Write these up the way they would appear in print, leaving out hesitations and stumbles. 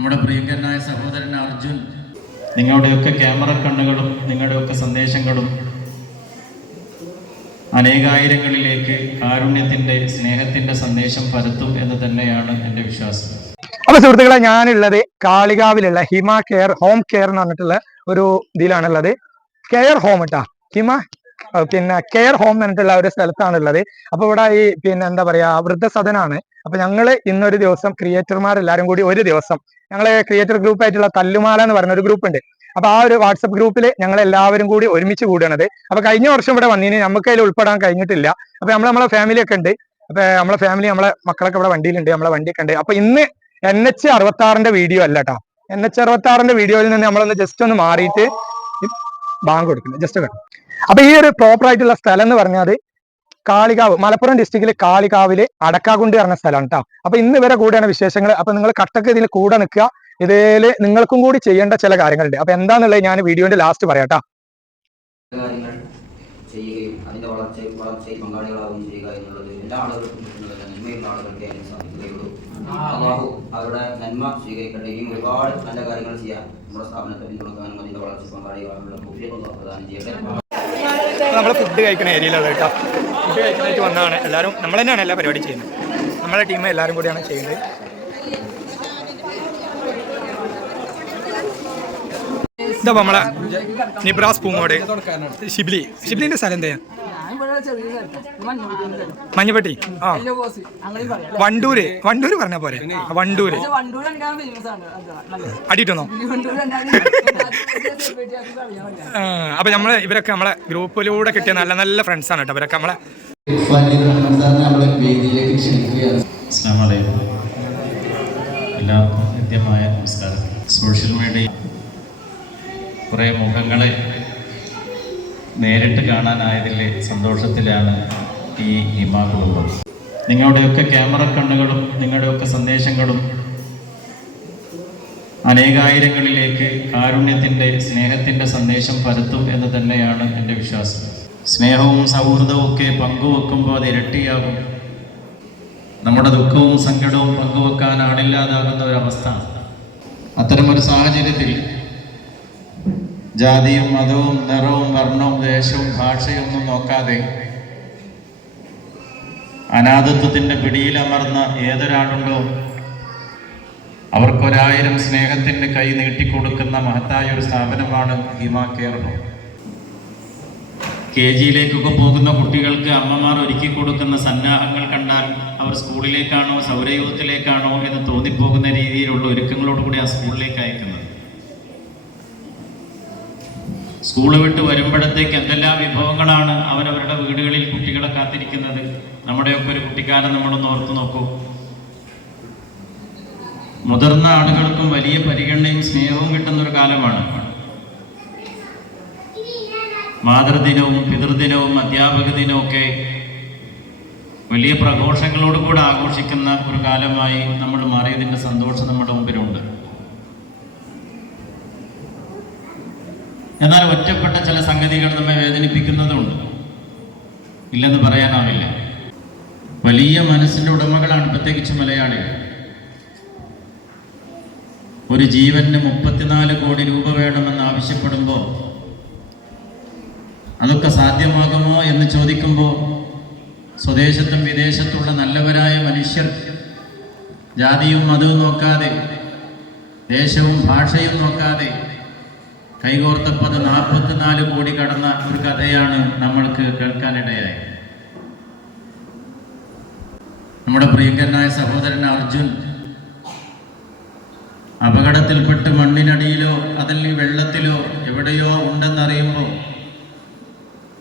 നമ്മുടെ പ്രിയങ്കരനായ സഹോദരൻ അർജുൻ, നിങ്ങളുടെയൊക്കെ ക്യാമറ കണ്ണുകളും നിങ്ങളുടെയൊക്കെ സന്ദേശങ്ങളും അനേകായിരങ്ങളിലേക്ക് കാരുണ്യത്തിന്റെ, സ്നേഹത്തിന്റെ സന്ദേശം പരത്തും എന്ന് തന്നെയാണ് എൻ്റെ വിശ്വാസം. അപ്പൊ സുഹൃത്തുക്കളെ, ഞാനുള്ളത് കാളികാവിലുള്ള ഹിമ കെയർ ഹോം കെയർ എന്ന് പറഞ്ഞിട്ടുള്ള ഒരു ഇതിലാണുള്ളത്. കെയർ ഹോം കേട്ടാ, ഹിമ കെയർ ഹോം എന്ന് പറഞ്ഞിട്ടുള്ള ഒരു സ്ഥലത്താണുള്ളത്. അപ്പൊ ഇവിടെ ഈ എന്താ പറയാ, വൃദ്ധസദനാണ്. അപ്പൊ ഞങ്ങള് ഇന്നൊരു ദിവസം ക്രിയേറ്റർമാരെല്ലാരും കൂടി ഒരു ദിവസം ഞങ്ങള് ക്രിയേറ്റർ ഗ്രൂപ്പ് ആയിട്ടുള്ള തല്ലുമാല എന്ന് പറഞ്ഞ ഒരു ഗ്രൂപ്പ് ഉണ്ട്. അപ്പൊ ആ ഒരു വാട്സപ്പ് ഗ്രൂപ്പിൽ ഞങ്ങൾ എല്ലാവരും കൂടി ഒരുമിച്ച് കൂടണത്. അപ്പൊ കഴിഞ്ഞ വർഷം ഇവിടെ വന്നതിന് നമുക്ക് അതിൽ ഉൾപ്പെടാൻ കഴിഞ്ഞിട്ടില്ല. അപ്പൊ നമ്മളെ ഫാമിലി ഒക്കെ ഉണ്ട്. അപ്പൊ നമ്മളെ ഫാമിലി, നമ്മളെ മക്കളൊക്കെ ഇവിടെ വണ്ടിയിലുണ്ട്, നമ്മളെ വണ്ടിയൊക്കെ ഉണ്ട്. അപ്പൊ ഇന്ന് NH66 വീഡിയോ അല്ല കേട്ടോ. NH66 വീഡിയോയിൽ നിന്ന് നമ്മളൊന്ന് ജസ്റ്റ് ഒന്ന് മാറിയിട്ട് ബാങ്ക് കൊടുക്കുന്നത് ജസ്റ്റ് കേട്ടോ. അപ്പൊ ഈ ഒരു പ്രോപ്പർ ആയിട്ടുള്ള സ്ഥലം എന്ന് പറഞ്ഞാൽ കാളികാവ്, മലപ്പുറം ഡിസ്ട്രിക്റ്റിലെ കാളികാവിലെ അടക്കാകുണ്ടി പറഞ്ഞ സ്ഥലമാണ് കേട്ടോ. അപ്പൊ ഇന്ന് ഇവരെ കൂടെയാണ് വിശേഷങ്ങൾ. അപ്പൊ നിങ്ങൾ കട്ടക്ക് ഇതിൽ കൂടെ നിൽക്കുക. ഇതിൽ നിങ്ങൾക്കും കൂടി ചെയ്യേണ്ട ചില കാര്യങ്ങളുണ്ട്. അപ്പൊ എന്താന്നുള്ളത് ഞാൻ വീഡിയോന്റെ ലാസ്റ്റ് പറയാട്ടോ. ചെയ്യുകയും അതിന്റെ വളർച്ചയിൽ പങ്കാളികളാവുകയും ചെയ്യുക എന്നുള്ളത് എല്ലാ ആളുകൾക്കും കിട്ടുന്നതല്ല, നന്മയുള്ള ആളുകൾക്ക് അതിന് സാധിക്കുകയുള്ളൂ. അല്ലാഹു അവരുടെ നന്മ സ്വീകരിക്കട്ടെ. ഇനിയും ഒരുപാട് നല്ല കാര്യങ്ങൾ ചെയ്യാൻ നമ്മുടെ സ്ഥാപനത്തെ പിന്തുണക്കാനും അതിന്റെ വളർച്ച പങ്കാളികളാണുള്ള തൗഫീഖ് പ്രദാനം ചെയ്യട്ടെ. നമ്മൾ ഫുഡ് കഴിക്കുന്ന ഏരിയയിലുള്ള കേട്ടോ. ഫുഡ് കഴിക്കാനായിട്ട് വന്നതാണ്. എല്ലാവരും നമ്മൾ തന്നെയാണ് എല്ലാ പരിപാടി ചെയ്യുന്നത്. നമ്മുടെ ടീം എല്ലാവരും കൂടിയാണ് ചെയ്യുന്നത്. ഇതാ നമ്മളെ നിബ്രാസ് പൂങ്ങോട് ഷിബ്ലിന്റെ സ്ഥലം എന്താ? മഞ്ഞപ്പെട്ടി. ആ, വണ്ടൂര് പറഞ്ഞ പോരെ. വണ്ടൂര് അടിയിട്ടൊന്നോ? അപ്പൊ നമ്മള് ഇവരൊക്കെ നമ്മളെ ഗ്രൂപ്പിലൂടെ കിട്ടിയ നല്ല നല്ല ഫ്രണ്ട്സ് ആണ് കേട്ടോ. ഇവരൊക്കെ നമ്മളെ എല്ലാവർക്കും കൃത്യമായ നമസ്കാരം. സോഷ്യൽ മീഡിയ കുറേ മുഖങ്ങളെ നേരിട്ട് കാണാനായതിലെ സന്തോഷത്തിലാണ് ഈ ഹിമ കുടുംബം. നിങ്ങളുടെയൊക്കെ ക്യാമറ കണ്ണുകളും നിങ്ങളുടെയൊക്കെ സന്ദേശങ്ങളും അനേകായിരങ്ങളിലേക്ക് കാരുണ്യത്തിൻ്റെ, സ്നേഹത്തിൻ്റെ സന്ദേശം പരത്തും എന്ന് തന്നെയാണ് എൻ്റെ വിശ്വാസം. സ്നേഹവും സൗഹൃദവും ഒക്കെ പങ്കുവെക്കുമ്പോൾ അത് ഇരട്ടിയാകും. നമ്മുടെ ദുഃഖവും സങ്കടവും പങ്കുവെക്കാൻ ആളില്ലാതാകുന്ന ഒരവസ്ഥ. അത്തരമൊരു സാഹചര്യത്തിൽ ജാതിയും മതവും നിറവും വർണ്ണവും ദേശവും ഭാഷയും ഒന്നും നോക്കാതെ അനാഥത്വത്തിൻ്റെ പിടിയിലമർന്ന ഏതൊരാളുണ്ടോ അവർക്കൊരായിരം സ്നേഹത്തിൻ്റെ കൈ നീട്ടിക്കൊടുക്കുന്ന മഹത്തായ ഒരു സ്ഥാപനമാണ് ഹിമ കെയർ ഹോം. KG-യിലേക്കൊക്കെ പോകുന്ന കുട്ടികൾക്ക് അമ്മമാർ ഒരുക്കി കൊടുക്കുന്ന സന്നാഹങ്ങൾ കണ്ടാൽ അവർ സ്കൂളിലേക്കാണോ സൗരയൂഥത്തിലേക്കാണോ എന്ന് തോന്നിപ്പോകുന്ന രീതിയിലുള്ള ഒരുക്കങ്ങളോടുകൂടി ആ സ്കൂളിലേക്ക് അയക്കുന്നത്. സ്കൂൾ വിട്ട് വരുമ്പോഴത്തേക്ക് എന്തെല്ലാം വിഭവങ്ങളാണ് അവരവരുടെ വീടുകളിൽ കുട്ടികളെ കാത്തിരിക്കുന്നത്. നമ്മുടെയൊക്കെ ഒരു കുട്ടിക്കാലം നമ്മളൊന്ന് ഓർത്തു നോക്കൂ. മുതിർന്ന ആളുകൾക്കും വലിയ പരിഗണനയും സ്നേഹവും കിട്ടുന്നൊരു കാലമാണ്. മാതൃദിനവും പിതൃദിനവും അധ്യാപക ദിനവും ഒക്കെ വലിയ പ്രഘോഷങ്ങളോടുകൂടെ ആഘോഷിക്കുന്ന ഒരു കാലമായി നമ്മൾ മാറിയതിൻ്റെ സന്തോഷം നമ്മുടെ മുമ്പിലുണ്ട്. എന്നാൽ ഒറ്റപ്പെട്ട ചില സംഗതികൾ നമ്മെ വേദനിപ്പിക്കുന്നതുണ്ട്, ഇല്ലെന്ന് പറയാനാവില്ല. വലിയ മനസ്സിൻ്റെ ഉടമകളാണ് പ്രത്യേകിച്ച് മലയാളികൾ. ഒരു ജീവന് 34 കോടി രൂപ വേണമെന്ന് ആവശ്യപ്പെടുമ്പോൾ അതൊക്കെ സാധ്യമാകുമോ എന്ന് ചോദിക്കുമ്പോൾ സ്വദേശത്തും വിദേശത്തുള്ള നല്ലവരായ മനുഷ്യർ ജാതിയും മതവും നോക്കാതെ, ദേശവും ഭാഷയും നോക്കാതെ കൈകോർത്തപ്പത് 44 കോടി കടന്ന ഒരു കഥയാണ് നമ്മൾക്ക് കേൾക്കാനിടയായത്. നമ്മുടെ പ്രിയങ്കരനായ സഹോദരൻ അർജുൻ അപകടത്തിൽപ്പെട്ട് മണ്ണിനടിയിലോ അതല്ലെങ്കിൽ വെള്ളത്തിലോ എവിടെയോ ഉണ്ടെന്നറിയുമ്പോൾ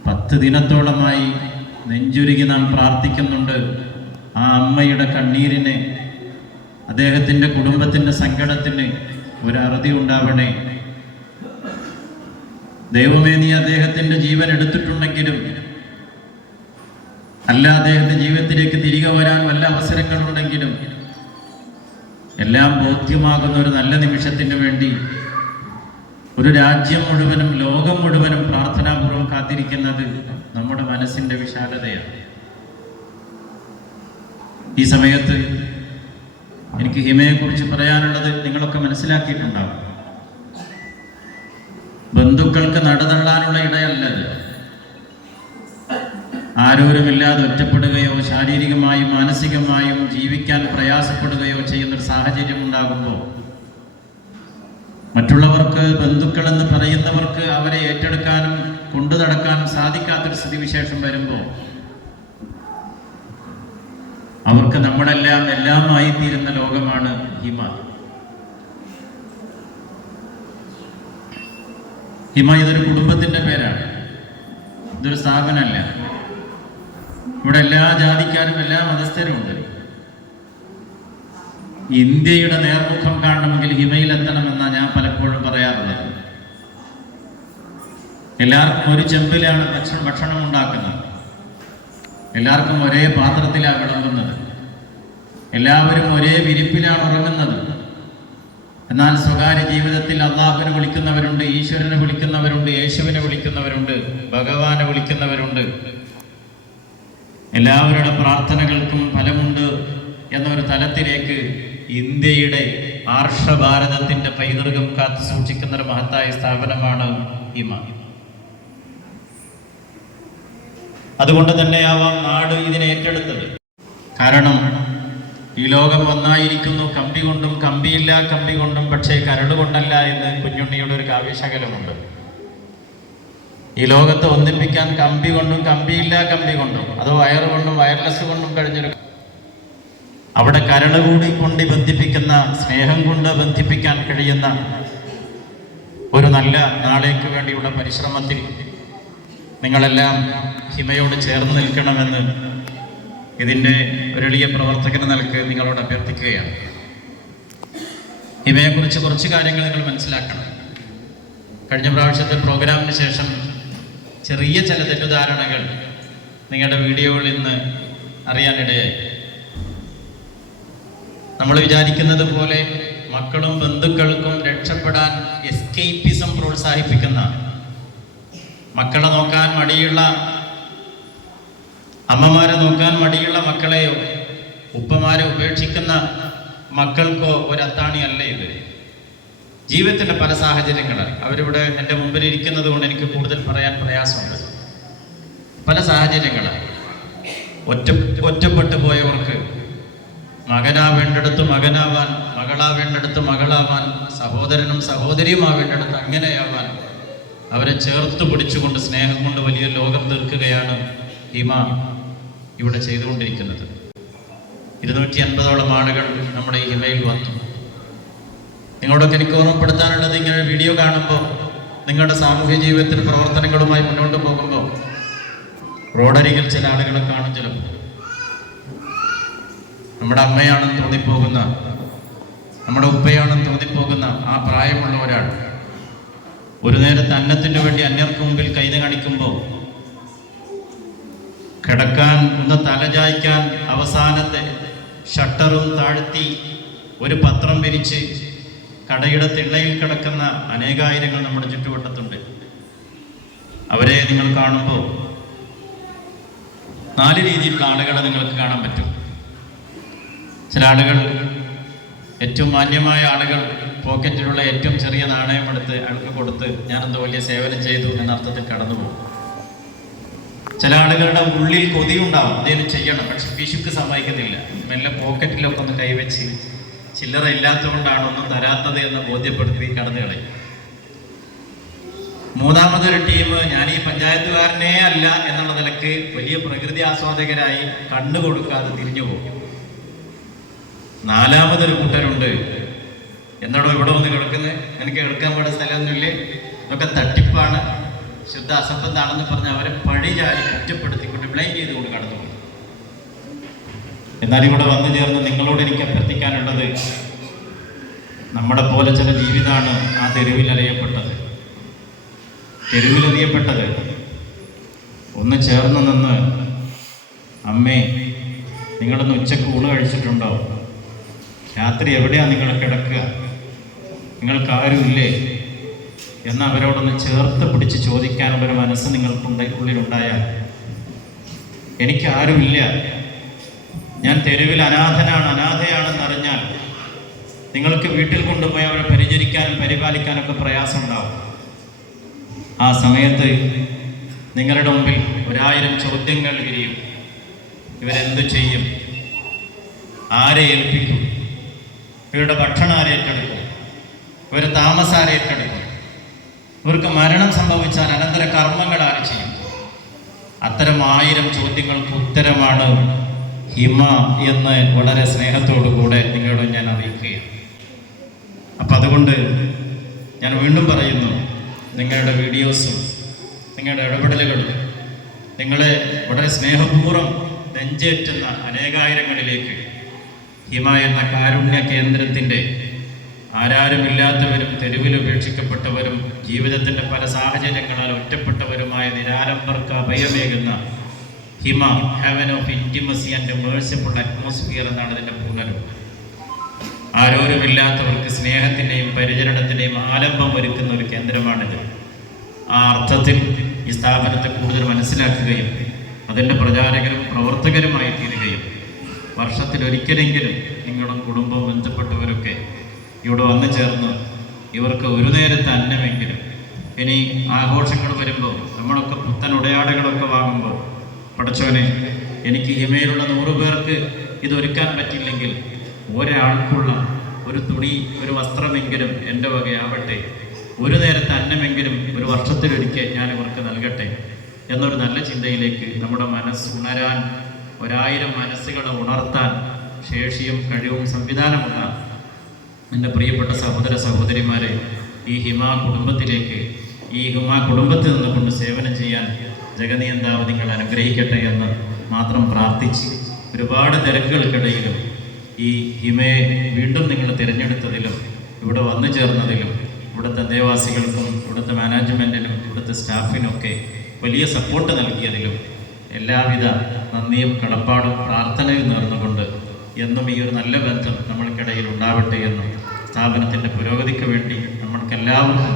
10 ദിനത്തോളമായി നെഞ്ചുരുകി നാം പ്രാർത്ഥിക്കുന്നുണ്ട്. ആ അമ്മയുടെ കണ്ണീരിന്, അദ്ദേഹത്തിൻ്റെ കുടുംബത്തിൻ്റെ സങ്കടത്തിന് ഒരറുതി ഉണ്ടാവണേ. ദൈവമേ, നീ അദ്ദേഹത്തിൻ്റെ ജീവൻ എടുത്തിട്ടുണ്ടെങ്കിലും അല്ല അദ്ദേഹത്തിൻ്റെ ജീവിതത്തിലേക്ക് തിരികെ വരാൻ വല്ല അവസരങ്ങളുണ്ടെങ്കിലും എല്ലാം ബോധ്യമാകുന്ന ഒരു നല്ല നിമിഷത്തിന് വേണ്ടി ഒരു രാജ്യം മുഴുവനും ലോകം മുഴുവനും പ്രാർത്ഥനാപൂർവ്വം കാത്തിരിക്കുന്നത് നമ്മുടെ മനസ്സിൻ്റെ വിശാലതയാണ്. ഈ സമയത്ത് എനിക്ക് ഹിമയെക്കുറിച്ച് പറയാനുള്ളത് നിങ്ങളൊക്കെ മനസ്സിലാക്കിയിട്ടുണ്ടാവും. ബന്ധുക്കൾക്ക് നടതള്ളാനുള്ള ഇടയല്ലത്. ആരോരുമില്ലാതെ ഒറ്റപ്പെടുകയോ ശാരീരികമായും മാനസികമായും ജീവിക്കാൻ പ്രയാസപ്പെടുകയോ ചെയ്യുന്നൊരു സാഹചര്യം ഉണ്ടാകുമ്പോൾ മറ്റുള്ളവർക്ക്, ബന്ധുക്കളെന്ന് പറയുന്നവർക്ക് അവരെ ഏറ്റെടുക്കാനും കൊണ്ടു നടക്കാനും സാധിക്കാത്തൊരു സ്ഥിതിവിശേഷം വരുമ്പോൾ അവർക്ക് നമ്മളെല്ലാം എല്ലാമായി തീരുന്ന ലോകമാണ് ഹിമ. ഹിമ ഇതൊരു കുടുംബത്തിന്റെ പേരാണ്, ഇതൊരു സ്ഥാപനമല്ല. ഇവിടെ എല്ലാ ജാതിക്കാരും എല്ലാ മതസ്ഥരും ഉണ്ട്. ഇന്ത്യയുടെ നേർമുഖം കാണണമെങ്കിൽ ഹിമയിലെത്തണമെന്നാണ് ഞാൻ പലപ്പോഴും പറയാറുള്ളത്. എല്ലാവർക്കും ഒരു ചെമ്പിലാണ് ഭക്ഷണം ഉണ്ടാക്കുന്നത്, എല്ലാവർക്കും ഒരേ പാത്രത്തിലാണ് വിളമ്പുന്നത്, എല്ലാവരും ഒരേ വിരിപ്പിലാണ് ഉറങ്ങുന്നത്. എന്നാൽ സ്വകാര്യ ജീവിതത്തിൽ അള്ളാഹുവിനെ വിളിക്കുന്നവരുണ്ട്, ഈശ്വരനെ വിളിക്കുന്നവരുണ്ട്, യേശുവിനെ വിളിക്കുന്നവരുണ്ട്, ഭഗവാനെ വിളിക്കുന്നവരുണ്ട്. എല്ലാവരുടെ പ്രാർത്ഥനകൾക്കും ഫലമുണ്ട് എന്നൊരു തലത്തിലേക്ക് ഇന്ത്യയുടെ ആർഷഭാരതത്തിന്റെ പൈതൃകം കാത്തു സൂക്ഷിക്കുന്ന ഒരു മഹത്തായ സ്ഥാപനമാണ് ഹിമ. അതുകൊണ്ട് തന്നെയാവാം നാട് ഇതിനെ ഏറ്റെടുത്തത്. കാരണം ഈ ലോകം ഒന്നായിരിക്കുന്നു, കമ്പി കൊണ്ടും കമ്പിയില്ല കമ്പി കൊണ്ടും, പക്ഷേ കരടുകൊണ്ടല്ല എന്ന് കുഞ്ഞുണ്ണിയുടെ ഒരു കാവ്യശകലമുണ്ട്. ഈ ലോകത്തെ ഒന്നിപ്പിക്കാൻ കമ്പി കൊണ്ടും കമ്പിയില്ല കമ്പി കൊണ്ടും, അതോ വയർ കൊണ്ടും വയർലെസ് കൊണ്ടും കഴിഞ്ഞൊരു, അവിടെ കരട് കൂടി കൊണ്ട് ബന്ധിപ്പിക്കുന്ന, സ്നേഹം കൊണ്ട് ബന്ധിപ്പിക്കാൻ കഴിയുന്ന ഒരു നല്ല നാളേക്ക് വേണ്ടിയുള്ള പരിശ്രമത്തിൽ നിങ്ങളെല്ലാം ഹിമയോട് ചേർന്ന് നിൽക്കണമെന്ന് ഇതിൻ്റെ ഒരു എളിയ പ്രവർത്തകന നിലക്ക് നിങ്ങളോട് അഭ്യർത്ഥിക്കുകയാണ്. ഹിമയെക്കുറിച്ച് കുറച്ച് കാര്യങ്ങൾ നിങ്ങൾ മനസ്സിലാക്കണം. കഴിഞ്ഞ പ്രാവശ്യത്തെ പ്രോഗ്രാമിന് ശേഷം ചെറിയ ചില തെറ്റിദ്ധാരണകൾ നിങ്ങളുടെ വീഡിയോകളിൽ നിന്ന് അറിയാനിടയായി. നമ്മൾ വിചാരിക്കുന്നത് പോലെ മക്കളും ബന്ധുക്കൾക്കും രക്ഷപ്പെടാൻ എസ്കേപ്പിസം പ്രോത്സാഹിപ്പിക്കുന്ന, മക്കളെ നോക്കാൻ മടിയുള്ള, അമ്മമാരെ നോക്കാൻ മടിയുള്ള മക്കളെയോ ഉപ്പമാരെ ഉപേക്ഷിക്കുന്ന മക്കൾക്കോ ഒരു അത്താണിയല്ല ഇത്. ജീവിതത്തിൻ്റെ പല സാഹചര്യങ്ങൾ, അവരിവിടെ എൻ്റെ മുമ്പിൽ ഇരിക്കുന്നത് കൊണ്ട് എനിക്ക് കൂടുതൽ പറയാൻ പ്രയാസമുണ്ട്. പല സാഹചര്യങ്ങൾ, ഒറ്റപ്പെട്ടു പോയവർക്ക് മകനാവേണ്ടടുത്ത് മകനാവാൻ, മകളാവേണ്ടടുത്ത് മകളാവാൻ, സഹോദരനും സഹോദരിയുമാവേണ്ടടുത്ത് അങ്ങനെയാവാൻ അവരെ ചേർത്ത് പിടിച്ചുകൊണ്ട് സ്നേഹം കൊണ്ട് വലിയ ലോകം തീർക്കുകയാണ് ഹിമ ഇവിടെ ചെയ്തുകൊണ്ടിരിക്കുന്നത്. 250ഓളം ആളുകൾ നമ്മുടെ ഈ ഹിമയിൽ വന്നു. നിങ്ങളോടൊക്കെ എനിക്ക് ഓർമ്മപ്പെടുത്താനുള്ളത്, ഇങ്ങനെ വീഡിയോ കാണുമ്പോൾ നിങ്ങളുടെ സാമൂഹ്യ ജീവിതത്തിൽ പ്രവർത്തനങ്ങളുമായി മുന്നോട്ട് പോകുമ്പോൾ റോഡരികിൽ ചില ആളുകളെ കാണും. ചിലപ്പോൾ നമ്മുടെ അമ്മയാണെന്ന് തോന്നിപ്പോകുന്ന, നമ്മുടെ ഉപ്പയാണെന്ന് തോന്നിപ്പോകുന്ന ആ പ്രായമുള്ള ഒരാൾ ഒരു നേരത്തെ അന്നത്തിന് വേണ്ടി അന്യർക്ക് മുമ്പിൽ കൈ കാണിക്കുമ്പോൾ കിടക്കാൻ, ഒന്ന് തലചായ്ക്കാൻ അവസാനത്തെ ഷട്ടറും താഴ്ത്തി ഒരു പത്രം വിരിച്ച് കടയുടെ തിണ്ണയിൽ കിടക്കുന്ന അനേകായിരങ്ങൾ നമ്മുടെ ചുറ്റുവട്ടത്തുണ്ട്. അവരെ നിങ്ങൾ കാണുമ്പോൾ 4 രീതിയിലുള്ള ആളുകളെ നിങ്ങൾക്ക് കാണാൻ പറ്റും. ചില ആളുകൾ, ഏറ്റവും മാന്യമായ ആളുകൾ, പോക്കറ്റിലുള്ള ഏറ്റവും ചെറിയ നാണയം എടുത്ത് അയാൾക്ക് കൊടുത്ത് ഞാനെന്തോ വലിയ സേവനം ചെയ്തു എന്ന അർത്ഥത്തിൽ കടന്നുപോകും. ചില ആളുകളുടെ ഉള്ളിൽ കൊതിയുണ്ടാവും, എന്തെങ്കിലും ചെയ്യണം, പക്ഷെ പിശുക്ക് സമ്മതിക്കുന്നില്ല. മെല്ലെ പോക്കറ്റിലൊക്കെ ഒന്ന് കൈവച്ച് ചില്ലറ ഇല്ലാത്തതുകൊണ്ടാണ് ഒന്നും തരാത്തത് എന്ന് ബോധ്യപ്പെടുത്തി കടന്നു കളയും. മൂന്നാമതൊരു ടീം, ഞാൻ ഈ പഞ്ചായത്തുകാരനേ അല്ല എന്നുള്ള നിലക്ക് വലിയ പ്രകൃതി ആസ്വാദകരായി കണ്ണു കൊടുക്കാതെ തിരിഞ്ഞു പോകും. നാലാമതൊരു കൂട്ടരുണ്ട്, എന്നാടോ ഇവിടെ വന്ന് കിടക്കുന്നത്, എനിക്ക് കിടക്കാൻ പാടുന്ന സ്ഥലമൊന്നുമില്ലേ, ഇതൊക്കെ തട്ടിപ്പാണ്, ശുദ്ധ അസംബന്ധാണെന്ന് പറഞ്ഞ് അവരെ പഴിചാരി കുറ്റപ്പെടുത്തിക്കൊണ്ട് ബ്ലെയിം ചെയ്തുകൊണ്ട് കടന്നു പോകും. എന്നാൽ ഇവിടെ വന്നു ചേർന്ന് നിങ്ങളോട് എനിക്ക് അഭ്യർത്ഥിക്കാനുള്ളത്, നമ്മുടെ പോലെ ചില ജീവിതമാണ് ആ തെരുവിലറിയപ്പെട്ടത്. ഒന്ന് ചേർന്ന് നിന്ന്, അമ്മേ നിങ്ങളൊന്ന് ഉച്ചക്ക് ഊണ് കഴിച്ചിട്ടുണ്ടോ, രാത്രി എവിടെയാണ് നിങ്ങൾ കിടക്കുക, നിങ്ങൾക്ക് ആരുമില്ലേ എന്ന് അവരോടൊന്ന് ചേർത്ത് പിടിച്ച് ചോദിക്കാനുള്ളൊരു മനസ്സ് ഉള്ളിലുണ്ടായാൽ, എനിക്ക് ആരുമില്ല, ഞാൻ തെരുവിൽ അനാഥയാണെന്നറിഞ്ഞാൽ നിങ്ങൾക്ക് വീട്ടിൽ കൊണ്ടുപോയി അവരെ പരിചരിക്കാനും പരിപാലിക്കാനൊക്കെ പ്രയാസമുണ്ടാവും. ആ സമയത്ത് നിങ്ങളുടെ മുമ്പിൽ 1000 ചോദ്യങ്ങൾ വിരിയും. ഇവരെന്ത് ചെയ്യും? ആരെ ഏൽപ്പിക്കും? ഇവരുടെ ഭക്ഷണം ആരെ ഏറ്റെടുക്കും? ഇവരുടെ താമസം ആരെ ഏറ്റെടുക്കും? ഇവർക്ക് മരണം സംഭവിച്ചാൽ അനന്തര കർമ്മങ്ങൾ ആര് ചെയ്യും? അത്തരം 1000 ചോദ്യങ്ങൾക്ക് ഉത്തരമാണ് ഹിമ എന്ന് വളരെ സ്നേഹത്തോടു കൂടെ നിങ്ങളോട് ഞാൻ അറിയിക്കുകയാണ്. അപ്പം അതുകൊണ്ട് ഞാൻ വീണ്ടും പറയുന്നു, നിങ്ങളുടെ വീഡിയോസും നിങ്ങളുടെ ഇടപെടലുകളും നിങ്ങളെ വളരെ സ്നേഹപൂർവ്വം നെഞ്ചേറ്റുന്ന അനേകായിരങ്ങളിലേക്ക് ഹിമ എന്ന കാരുണ്യ കേന്ദ്രത്തിൻ്റെ ആരാരുമില്ലാത്തവരും തെരുവിൽ ഉപേക്ഷിക്കപ്പെട്ടവരും ജീവിതത്തിൻ്റെ പല സാഹചര്യങ്ങളാൽ ഒറ്റപ്പെട്ടവരുമായ നിരാലംബർക്ക് അഭയമേകുന്ന Hima haven of intimacy and merciful atmosphere എന്നാണ് ഇതിൻ്റെ പൂർണ്ണരൂപം. ആരോരുമില്ലാത്തവർക്ക് സ്നേഹത്തിൻ്റെയും പരിചരണത്തിൻ്റെയും ആലംബം ഒരുക്കുന്ന ഒരു കേന്ദ്രമാണിത്. ആ അർത്ഥത്തിൽ ഈ സ്ഥാപനത്തെ കൂടുതൽ മനസ്സിലാക്കുകയും അതിൻ്റെ പ്രചാരകരും പ്രവർത്തകരുമായി തീരുകയും വർഷത്തിലൊരിക്കലെങ്കിലും നിങ്ങളും കുടുംബവും ബന്ധപ്പെട്ടവരൊക്കെ ഇവിടെ വന്നു ചേർന്ന് ഇവർക്ക് ഒരു നേരത്തെ അന്നമെങ്കിലും, ഇനി ആഘോഷങ്ങൾ വരുമ്പോൾ നമ്മളൊക്കെ പുത്തൻ ഉടയാടകളൊക്കെ വാങ്ങുമ്പോൾ, പടച്ചോനെ എനിക്ക് ഹിമയിലുള്ള 100 പേർക്ക് ഇതൊരുക്കാൻ പറ്റില്ലെങ്കിൽ ഒരാൾക്കുള്ള ഒരു തുണി, ഒരു വസ്ത്രമെങ്കിലും എൻ്റെ വകയാവട്ടെ, ഒരു നേരത്തെ അന്നമെങ്കിലും ഒരു വർഷത്തിലൊരിക്കൽ ഞാൻ ഇവർക്ക് നൽകട്ടെ എന്നൊരു നല്ല ചിന്തയിലേക്ക് നമ്മുടെ മനസ്സ് ഉണരാൻ, 1000 മനസ്സുകളെ ഉണർത്താൻ ശേഷിയും കഴിവും സംവിധാനമുള്ള എൻ്റെ പ്രിയപ്പെട്ട സഹോദര സഹോദരിമാരെ ഈ ഹിമ കുടുംബത്തിലേക്ക്, ഈ ഹിമ കുടുംബത്തിൽ നിന്നുകൊണ്ട് സേവനം ചെയ്യാൻ ജഗനിയന്താവ് നിങ്ങൾ അനുഗ്രഹിക്കട്ടെ എന്ന് മാത്രം പ്രാർത്ഥിച്ച്, ഒരുപാട് തിരക്കുകൾക്കിടയിലും ഈ ഹിമയെ വീണ്ടും നിങ്ങൾ തിരഞ്ഞെടുത്തതിലും ഇവിടെ വന്നു ചേർന്നതിലും ഇവിടുത്തെ അന്തേവാസികൾക്കും ഇവിടുത്തെ മാനേജ്മെൻറ്റിനും ഇവിടുത്തെ സ്റ്റാഫിനൊക്കെ വലിയ സപ്പോർട്ട് നൽകിയതിലും എല്ലാവിധ നന്ദിയും കടപ്പാടും പ്രാർത്ഥനയും നേർന്നുകൊണ്ട് എന്നും ഈ ഒരു നല്ല ബന്ധം നമ്മൾക്കിടയിൽ ഉണ്ടാവട്ടെ എന്നും സ്ഥാപനത്തിൻ്റെ പുരോഗതിക്ക് വേണ്ടി നമ്മൾക്കെല്ലാവർക്കും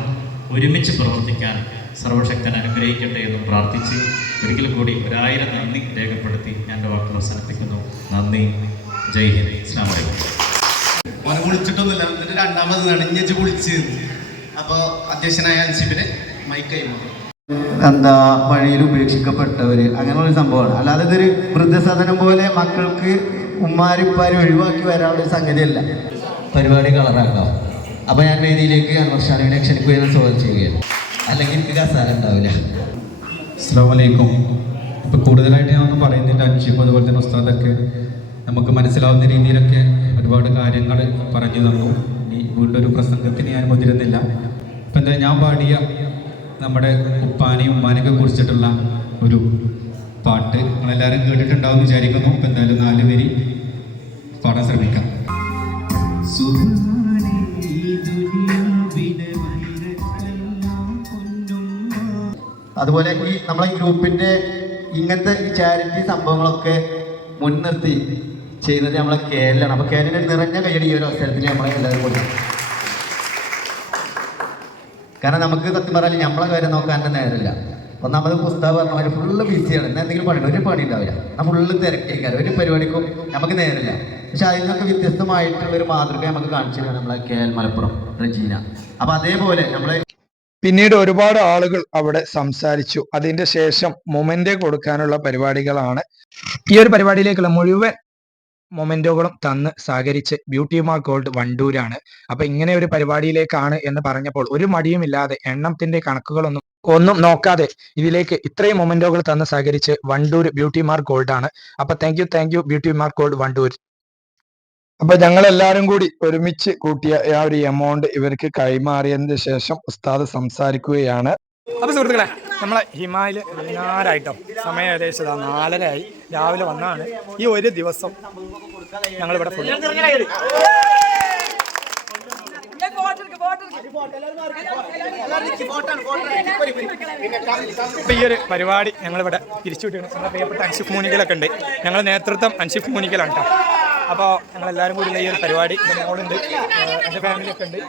ഒരുമിച്ച് പ്രവർത്തിക്കാൻ സർവശക്തൻ അനുഗ്രഹിക്കട്ടെ എന്നും പ്രാർത്ഥിച്ച് ഒരിക്കൽ കൂടി 1000 നന്ദി രേഖപ്പെടുത്തി ഞാൻ എൻ്റെ വാക്കുകൾ അവസാനിപ്പിക്കുന്നു. നന്ദി. ജയ് ഹിന്ദ്. അസ്സലാമു അലൈക്കും. ഓനെ വിളിച്ചിട്ടൊന്നുമില്ല, എന്നിട്ട് രണ്ടാമത് നെളിഞ്ഞ് വിളിച്ച്. അപ്പോൾ അധ്യക്ഷനായ അൻസിബിന് മൈക്ക് എന്താ വഴിയിൽ ഉപേക്ഷിക്കപ്പെട്ടവര്, അങ്ങനെയുള്ളൊരു സംഭവമാണ്. അല്ലാതെ ഇതൊരു വൃദ്ധസദനം പോലെ മക്കൾക്ക് ഉമ്മാരിപ്പാരും ഒഴിവാക്കി വരാനുള്ള സംഗതിയല്ല. പരിപാടി കളറാക്കാം. അപ്പോൾ ഞാൻ വേദിയിലേക്ക് അൻവർഷാനുവിനെ ക്ഷണിക്കുകയെന്ന് ചോദ്യം ചെയ്യുകയാണ്, അല്ലെങ്കിൽ എനിക്ക് കസാല ഉണ്ടാവില്ല. അസ്സലാമു അലൈക്കും. ഇപ്പോൾ കൂടുതലായിട്ട് ഞാൻ ഒന്നും പറയുന്നില്ല. അൻഷിഫ് അതുപോലെ തന്നെ ഉസ്താദൊക്കെ നമുക്ക് മനസ്സിലാവുന്ന രീതിയിലൊക്കെ ഒരുപാട് കാര്യങ്ങൾ പറഞ്ഞു തന്നു. ഇനി വീണ്ടും ഒരു പ്രസംഗത്തിന് ഞാൻ മുതിരുന്നില്ല. ഇപ്പം എന്താ, ഞാൻ പാടിയ നമ്മുടെ ഉപ്പാനെയും ഉമ്മാനെയൊക്കെ കുറിച്ചിട്ടുള്ള ഒരു പാട്ട് നിങ്ങളെല്ലാവരും കേട്ടിട്ടുണ്ടാവും എന്ന് വിചാരിക്കുന്നു. ഇപ്പം എന്തായാലും 4 വരി പാടാൻ ശ്രമിക്കാം. അതുപോലെ ഈ നമ്മളെ ഗ്രൂപ്പിൻ്റെ ഇങ്ങനത്തെ ചാരിറ്റി സംഭവങ്ങളൊക്കെ മുൻനിർത്തി ചെയ്യുന്നത് നമ്മളെ കേരളമാണ്. അപ്പോൾ കേരള നിറഞ്ഞ കൈയടി ഈ ഒരു അവസരത്തിൽ നമ്മളെ എല്ലാവരും കൊടുക്കണം. കാരണം നമുക്ക് സത്യം പറഞ്ഞാൽ നമ്മളെ കാര്യം നോക്കാൻ തന്നെ നേരമില്ല. ഒന്നാമത് പുസ്തകം പറഞ്ഞ മാതിരി ഫുള്ള് ബിസിയാണ്. എന്നാൽ എന്തെങ്കിലും പണി, ഒരു പണി ഉണ്ടാവില്ല. നമ്മൾ ഫുള്ള് തിരക്കേക്കാറ്, ഒരു പരിപാടിക്കും നമുക്ക് നേരില്ല. പക്ഷെ അതിൽ നിന്നൊക്കെ വ്യത്യസ്തമായിട്ടുള്ളൊരു മാതൃക നമുക്ക് കാണിച്ചു തരാണ് നമ്മളെ KL മലപ്പുറം റജീന. അപ്പം അതേപോലെ നമ്മളെ പിന്നീട് ഒരുപാട് ആളുകൾ അവിടെ സംസാരിച്ചു. അതിന്റെ ശേഷം മൊമെന്റ് കൊടുക്കാനുള്ള പരിപാടികളാണ്. ഈ ഒരു പരിപാടിയിലേക്കുള്ള മുഴുവൻ മൊമെന്റോകളും തന്ന് സഹകരിച്ച് ബ്യൂട്ടി മാർക്ക് ഗോൾഡ് വണ്ടൂരാണ്. അപ്പൊ ഇങ്ങനെ ഒരു പരിപാടിയിലേക്കാണ് എന്ന് പറഞ്ഞപ്പോൾ ഒരു മടിയുമില്ലാതെ എണ്ണത്തിന്റെ കണക്കുകളൊന്നും നോക്കാതെ ഇതിലേക്ക് ഇത്രയും മൊമെന്റോകൾ തന്ന് സഹകരിച്ച് വണ്ടൂർ ബ്യൂട്ടി മാർക്ക് ഗോൾഡ് ആണ്. അപ്പൊ thank you beauty mark gold Wandoor. അപ്പൊ ഞങ്ങൾ എല്ലാവരും കൂടി ഒരുമിച്ച് കൂട്ടിയ ആ ഒരു എമൗണ്ട് ഇവർക്ക് കൈമാറിയതിന് ശേഷം ഉസ്താദ് സംസാരിക്കുകയാണ്. അപ്പൊ സുഹൃത്തുക്കളെ, നമ്മളെ ഹിമായിൽ വൈകുന്നേരമായിട്ടോ, സമയം ഏകദേശം 4:30 ആയി. രാവിലെ വന്നാണ്. ഈ ഒരു ദിവസം ഞങ്ങളിവിടെ ഇപ്പൊ ഈ ഒരു പരിപാടി ഞങ്ങളിവിടെ പിരിച്ചുവിട്ടിരുന്നു. നമ്മളെ പ്രിയപ്പെട്ട അൻഷിഫ് മൂനിക്കലൊക്കെ ഉണ്ട്. ഞങ്ങളുടെ നേതൃത്വം അൻഷിഫ് മൂനിക്കലാണ് കേട്ടോ. അപ്പോൾ ഞങ്ങളെല്ലാവരും കൂടി ഈ ഒരു പരിപാടി, എൻ്റെ മോളുണ്ട്, എൻ്റെ ഫാമിലിയൊക്കെ ഉണ്ട്.